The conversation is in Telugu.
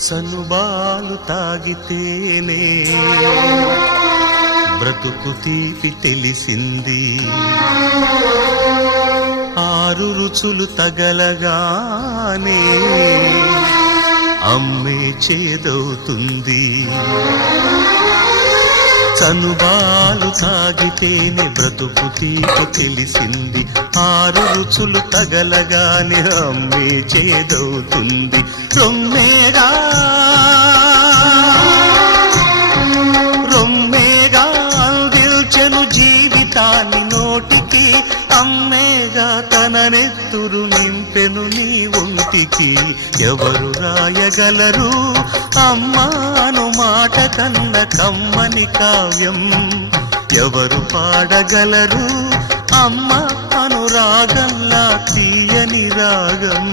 సనుబాలు తాగితేనే బ్రతుకు తీపి తెలిసింది, ఆరు రుచులు తగలగానే అమ్మే చేదవుతుంది. సనుబాలు తాగితేనే బ్రతుకు తీపి తెలిసింది, ఆరు రుచులు తగలగానే అమ్మే చేదవుతుంది. రొమ్మేగా అందిల్చెను జీవితాన్ని నోటికి, అమ్మేగా తన నెత్తురు నింపెను నీ ఒంటికి. ఎవరు రాయగలరు అమ్మాను మాట కన్న కమ్మని కావ్యం, ఎవరు పాడగలరు అమ్మ అనురాగంలా తీయని రాగం.